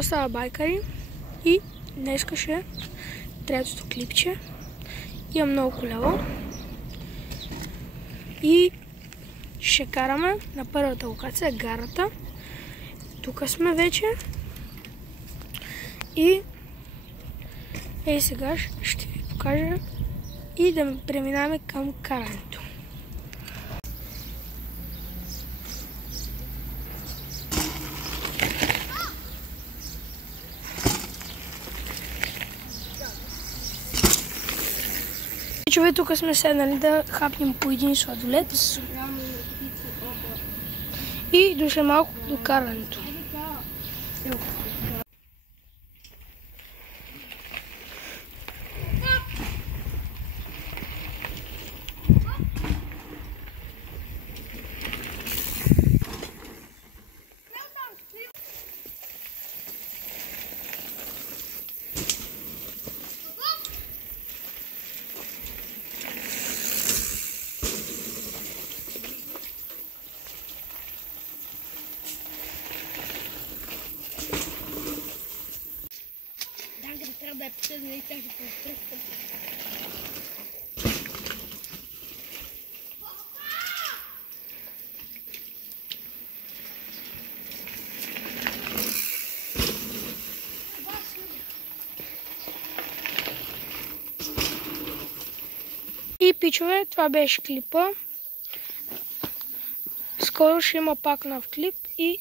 Какво става, байкари? И днеска ще е третото клипче. Имам много колело. И ще караме на първата локация, гарата. Тук сме вече. И сега ще ви покажа и да преминаваме към карането. Човек, тук сме седнали да хапнем по един сладолет и дошли малко до карането. Трябва да е последна и тази постръвка. И пичове, това беше клипа. Скоро ще има пак нов клип и